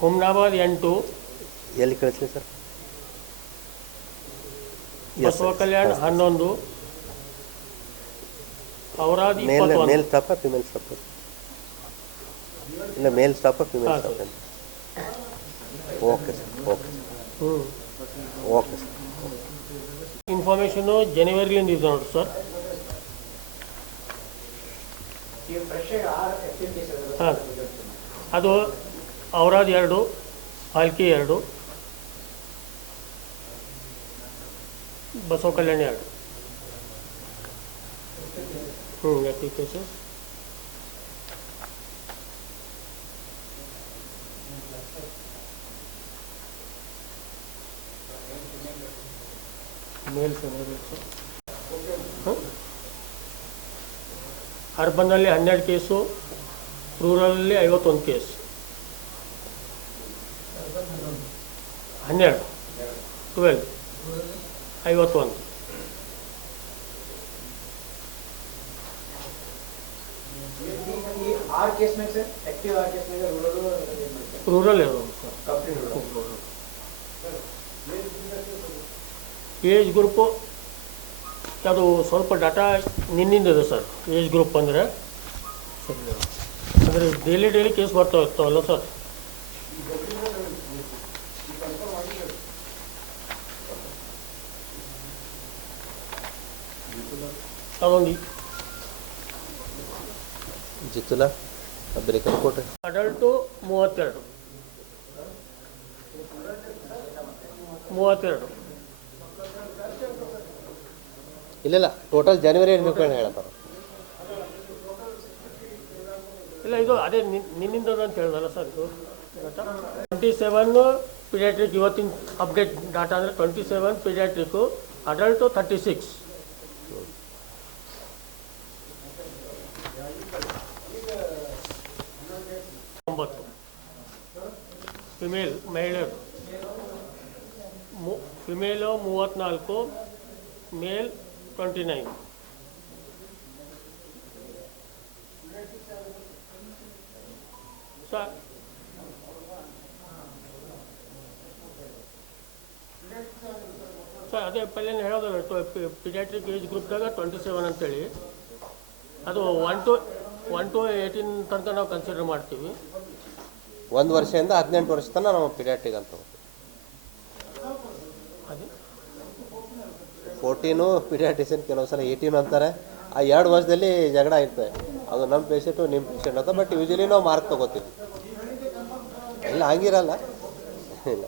ಹುಮ್ನಾಬಾದ್ 8, ಎಲ್ಲಿ ಕಳಿಸ್ಲಿ ಸರ್? ಬಸವ ಕಲ್ಯಾಣ 11, ಔರಾದ್ 21. ಮೇಲ್ ಸ್ಟಾಫಾ ಫಿಮೇಲ್ ಸ್ಟಾಫ್? ಇಲ್ಲ ಮೇಲ್ ಸ್ಟಾಫಾ female staff? Okay sir, okay okay sir. Information ಜನವರಿಲಿಂದ ಇದೆ ನೋಡಿ ಸರ್. ಹಾಂ, ಅದು ಔರಾದ್ 2, ಬಾಲ್ಕಿ 2, ಬಸವ ಕಲ್ಯಾಣ 2. ಎತ್ತಿ ಕೇಸಸ್. Male female sir. ಅರ್ಬನ್ನಲ್ಲಿ 12 ಕೇಸು, ರೂರಲಲ್ಲಿ 51 ಕೇಸ್. 12, 12, 51. ರೂರಲ್ ಇರೋದು ಸರ್. ಏಜ್ ಗ್ರೂಪು ಅದು ಸ್ವಲ್ಪ ಡಾಟಾ ನಿನ್ನಿಂದಿದೆ ಸರ್. ಏಜ್ ಗ್ರೂಪ್ ಅಂದರೆ ಅಂದರೆ ಡೈಲಿ ಕೇಸ್ ಬರ್ತಾ ಇರ್ತಾವಲ್ಲ ಸರ್. ಅದೊಂದು ಜಿತ್ತುಲ ಬ್ರೇಕರ್ ಕೊಟ್ರಿ. ಅಡಲ್ಟು 32. ಇಲ್ಲ ಟೋಟಲ್ ಜನವರಿ ಇರಬೇಕು ಹೇಳಪ್ಪ. ಇಲ್ಲ ಇದು ಅದೇ ನಿನ್ನಿಂದ ಅಂತ ಹೇಳಿದಲ್ಲ ಸರ್. ಇದು 27 ಪೀಡಿಯಾಟ್ರಿಕ್. ಇವತ್ತಿನ ಅಪ್ಡೇಟ್ ಡಾಟಾ ಅಂದರೆ 27 ಪೀಡಿಯಾಟ್ರಿಕ್ಕು, ಅಡಲ್ಟು 36. ಮಹಿಳೆಯರು ಫಿಮೇಲು 34, ಮೇಲ್ 29. ಸರ್ ಅದೇ ಪಲ್ಲೇನು ಹೇಳೋದಲ್ಲ, ಪಿಡಿಯಾಟ್ರಿಕ್ ಏಜ್ ಗ್ರೂಪ್ದಾಗ 27 ಅಂತೇಳಿ. ಅದು 1 to 1 to 18 ತನಕ ನಾವು ಕನ್ಸಿಡರ್ ಮಾಡ್ತೀವಿ. 1 ವರ್ಷದಿಂದ 18 ವರ್ಷ ತನಕ ನಾವು ಪಿಡಿಯಾಟ್ರಿಕ್ ಅಂತ ಅದೇ 14 ಪಿಡಿಯಾಟ್ರಿಷಿಯನ್ ಕೆಲವು ಸಲ 18 ಅಂತಾರೆ. ಆ 2 ವರ್ಷದಲ್ಲಿ ಜಗಳ ಇರ್ತದೆ, ಅದು ನಮ್ಮ ಪೇಷಂಟು ನಿಮ್ಮ ಪೇಷಂಟ್ ಅಂತ. ಬಟ್ ಯೂಶಲಿ ನಾವು ಮಾರ್ಕ್ ತೊಗೋತೀವಿ, ಎಲ್ಲ ಹಂಗಿರಲ್ಲ ಇಲ್ಲ.